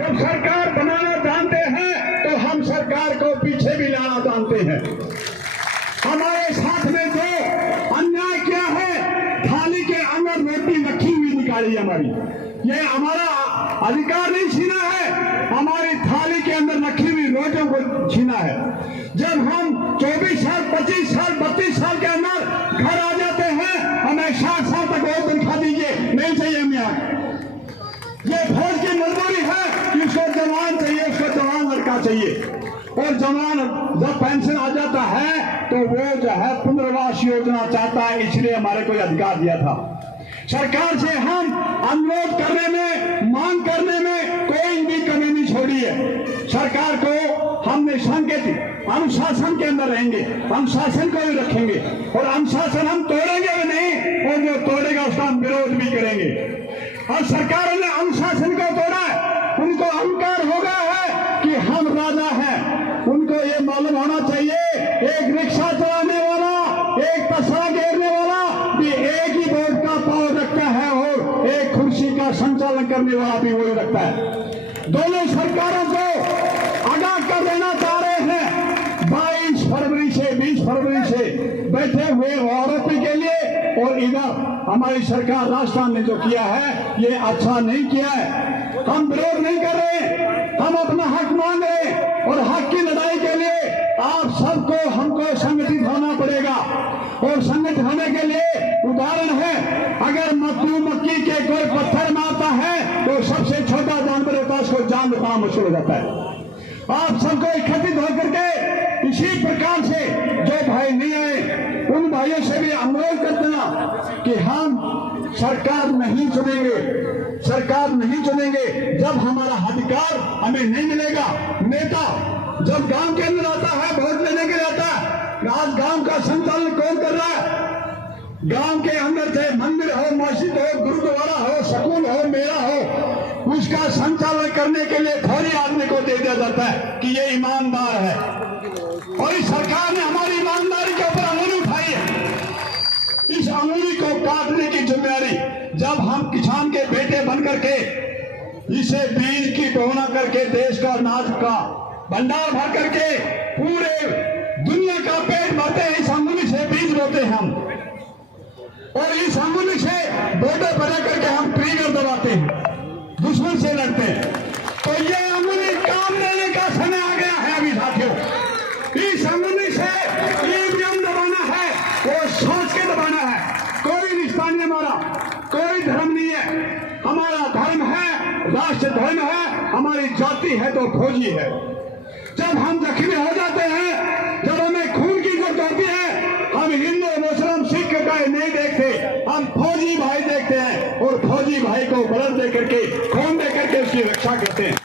जब सरकार बनाना जानते हैं तो हम सरकार को पीछे भी लाना जानते हैं। हमारे साथ में जो अन्याय किया है, थाली के अंदर रोटी रखी हुई निकाली हमारी, ये हमारा अधिकार नहीं छीना है, हमारी थाली के अंदर रखी हुई रोटियों को छीना है। जब हम 24 साल 25 साल 32 साल के अंदर घर आ जाते हैं, हमें 60 साल तक और तनख्वाह दीजिए, नहीं चाहिए हमें यहाँ। ये फौज की मजबूरी है कि उसको जवान चाहिए, उसको जवान लड़का चाहिए। और जवान जब पेंशन आ जाता है तो वो जो है पुनर्वास योजना चाहता है, इसलिए हमारे को अधिकार दिया था। सरकार से हम अनुरोध करने में, मांग करने में कोई भी कमी नहीं छोड़ी है। सरकार को हमने संकेत अनुशासन के अंदर रहेंगे, अनुशासन को भी रखेंगे और अनुशासन हम तोड़ेंगे भी नहीं, और जो तोड़ेगा उसका हम विरोध भी करेंगे। और सरकार ने अनुशासन को तोड़ा है, उनको अहंकार हो गया है कि हम राजा हैं। उनको ये मालूम होना चाहिए, एक रिक्शा चलाने वाला, एक तसला घेरने वाला भी एक ही बोर्ड का पाव रखता है और एक कुर्सी का संचालन करने वाला भी वही रखता है। दोनों सरकारों को आगाह कर देना चाह रहे हैं। 22 फरवरी से 20 फरवरी से बैठे हुए आरोपी के लिए, और इधर हमारी सरकार राजस्थान ने जो किया है ये अच्छा नहीं किया है। हम विरोध नहीं कर रहे, हम अपना हक मांग रहे, और हक की लड़ाई के लिए आप सबको हमको संगठित होना पड़ेगा। और संगठित होने के लिए उदाहरण है, अगर मक्खी के कोई पत्थर मारता है तो सबसे छोटा जानवर होता है, उसको जान देना मुश्किल हो जाता है। आप सबको एकत्रित होकर के इसी प्रकार से जो भाई नहीं आए उन भाइयों से भी अनुरोध कर देना कि हम सरकार नहीं चुनेंगे, सरकार नहीं चुनेंगे जब हमारा अधिकार हमें नहीं मिलेगा। नेता जब गांव के अंदर आता है, वोट लेने के लिए आता है, आज गांव का संचालन कौन कर रहा है? गांव के अंदर चाहे मंदिर हो, मस्जिद हो, गुरुद्वारा हो, स्कूल हो, मेला हो, उसका संचालन करने के लिए फौजी आदमी को दे दिया जाता है कि ये ईमानदार है। और इस सरकार ने हमारी ईमानदारी के ऊपर अंगुली उठाई है। इस अंगुली को काटने की जिम्मेदारी जब हम किसान के बेटे बन करके इसे बीज की दोहना करके देश का अनाज का भंडार भर करके पूरे दुनिया का पेट भरते हैं, इस अंगुली से बीज बोते हैं हम, और इस अंगुली से बोटे भरा करके हम ट्रिगर दबाते हैं, दुश्मन से लड़ते हैं। तो ये अंगुली काम लेने का समय आ गया है अभी साथियों। इस अंगुली से ईवीएम दबाना है, वो सोच के दबाना है। कोई रिश्ता नहीं हमारा, कोई धर्म नहीं है। हमारा धर्म है, राष्ट्र धर्म है, हमारी जाति है तो फौजी है। जब हम जख्मी हो जाते हैं, जब हमें खून की जरूरत होती है, हम हिंदू मुस्लिम सिख का नहीं देखते, हम फौजी भाई देखते हैं, और फौजी भाई को ब्लड दे करके, खून दे करके उसकी रक्षा करते हैं।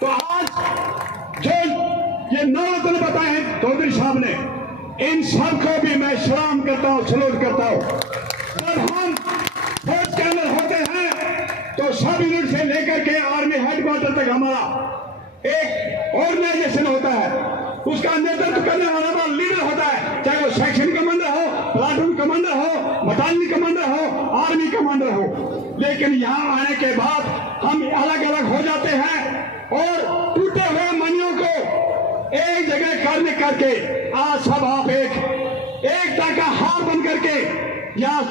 तो आज जो ये 9 रत्न बताए हैं चौधरी साहब ने, इन सबको भी मैं सलाम करता हूँ, सलूट करता हूँ। जब हम फौज के अंदर होते हैं तो सब यूनिट से लेकर के आर्मी हेडक्वार्टर तक हमारा एक ऑर्गेनाइजेशन होता है, उसका नेतृत्व करने वाला लीडर होता है, चाहे वो सेक्शन कमांडर हो, प्लाटून कमांडर हो, बटालियन कमांडर हो, आर्मी कमांडर हो। लेकिन यहाँ आने के बाद हम अलग अलग हो जाते हैं और टूटे हुए मनियों को एक जगह करके आज सब आप एकता का हार बन करके यहाँ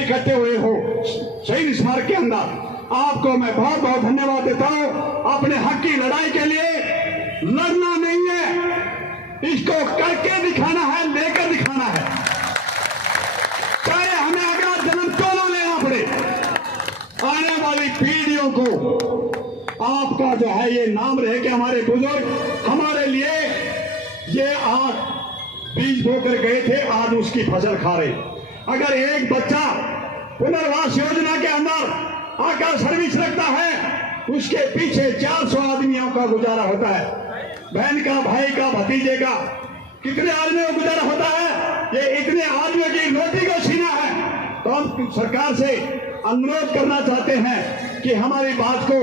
इकट्ठे हुए हो शहीद स्मारक के अंदर। आपको मैं बहुत बहुत धन्यवाद देता हूँ। अपने हक की लड़ाई के लिए लड़ना नहीं है, इसको करके दिखाना है, लेकर दिखाना है, चाहे हमें अगला जन्म क्यों लेना पड़े। आने वाली पीढ़ियों को आपका जो है ये नाम रहे कि हमारे बुजुर्ग हमारे लिए ये आज बीज बोकर गए थे, आज उसकी फसल खा रहे। अगर एक बच्चा पुनर्वास योजना के अंदर आकर सर्विस रखता है, उसके पीछे 400 आदमियों का गुजारा होता है, बहन का, भाई का, भतीजे का, कितने आदमियों का गुजारा होता है। ये इतने आदमियों की रोटी को छीना है। तो हम सरकार से अनुरोध करना चाहते हैं कि हमारी बात को,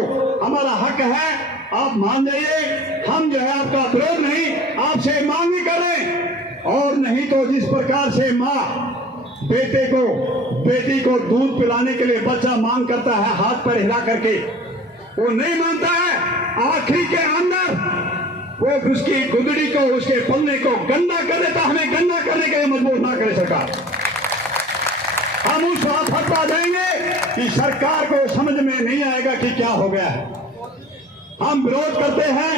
हमारा हक है, आप मान जाइए। हम जो है आपका विरोध नहीं, आपसे मांग नहीं कर रहे। और नहीं तो जिस प्रकार से माँ बेटी को दूध पिलाने के लिए बच्चा मांग करता है हाथ पर हिला करके, वो नहीं मानता है, आखिरी के अंदर वो उसकी गुदड़ी को, उसके पल्ले को गंदा कर देता, हमें गंदा करने के लिए मजबूर ना करे सरकार। हम उस फतवा देंगे कि सरकार को समझ में नहीं आएगा कि क्या हो गया है। हम विरोध करते हैं,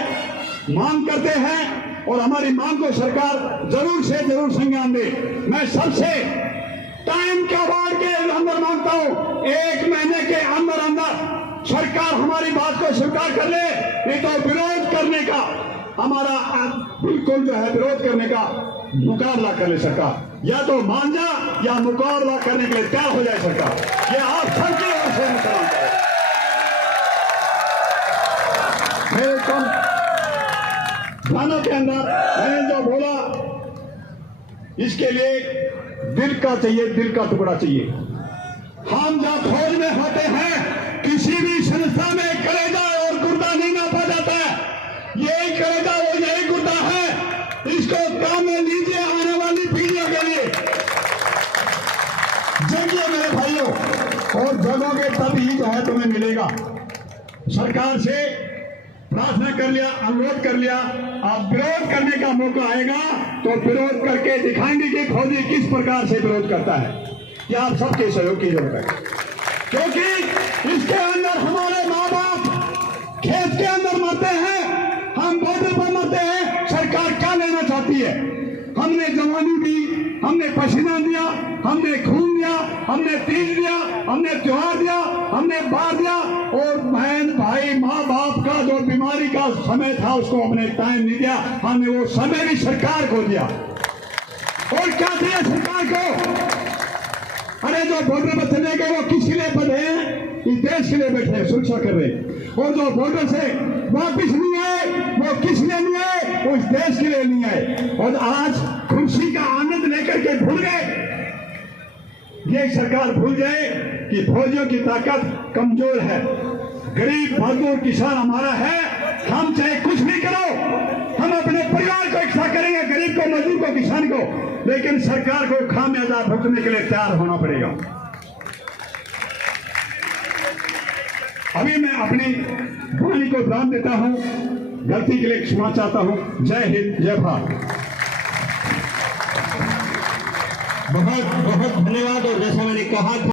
मांग करते हैं और हमारी मांग को सरकार जरूर से जरूर संज्ञान दे। मैं सबसे टाइम का बाढ़ के अंदर मांगता हूं, 1 महीने के अंदर अंदर सरकार हमारी बात को स्वीकार कर ले, नहीं तो विरोध करने का हमारा बिल्कुल जो है विरोध करने का मुकाबला कर ले सरकार। या तो मान जा या मुकाबला करने के लिए तैयार हो जाए सरकार। ये आप सबके ओर से मुसलमान है। मेरे कम गानों के अंदर मैंने जो बोला, इसके लिए दिल का चाहिए, दिल का टुकड़ा चाहिए। हम जब फौज में होते हैं, किसी भी संस्था में कलेजा और गुर्दा नहीं नापा जाता है। यही कलेजा और यही गुर्दा है, इसको काम में लीजिए आने वाली पीढ़ियों के लिए। जगिए मेरे भाइयों, और जगोगे तभी जो है तुम्हें मिलेगा। सरकार से प्रार्थना कर लिया, अनुरोध कर लिया, अब विरोध करने का मौका आएगा तो विरोध करके दिखाएंगे कि फौजी किस प्रकार से विरोध करता है। यह आप सबके सहयोग की जरूरत है, क्योंकि इसके अंदर हमारे माँ बाप खेत के अंदर मरते हैं, हम बॉर्डर पर मरते हैं। सरकार क्या लेना चाहती है? हमने जवानी दी, हमने पसीना दिया, हमने खून दिया, हमने तीज दिया, हमने त्योहार दिया, हमने बार दिया, और बहन भाई माँ बाप का जो बीमारी का समय था उसको हमने टाइम नहीं दिया। हमने वो समय भी सरकार को दिया। और क्या दिया सरकार को? अरे जो बॉर्डर पर चले गए वो किस लिए बने हैं? इस देश के लिए बैठे हैं, सुरक्षा कर रहे हैं। और जो बॉर्डर से वापिस नहीं आए वो किस लिए नहीं आए? वो इस देश के लिए नहीं आए। और आज खुशी का आनंद लेकर के भूल गए। ये सरकार भूल जाए कि फौजियों की ताकत कमजोर है। गरीब मजदूर किसान हमारा है। हम चाहे कुछ भी करो, हम अपने परिवार को इकट्ठा करेंगे, गरीब को, मजदूर को, किसान को, लेकिन सरकार को खामियाजा भुगतने के लिए तैयार होना पड़ेगा। अभी मैं अपनी वाणी को विराम देता हूं, गलती के लिए क्षमा चाहता हूं। जय हिंद, जय भारत। बहुत बहुत धन्यवाद। और जैसा मैंने कहा था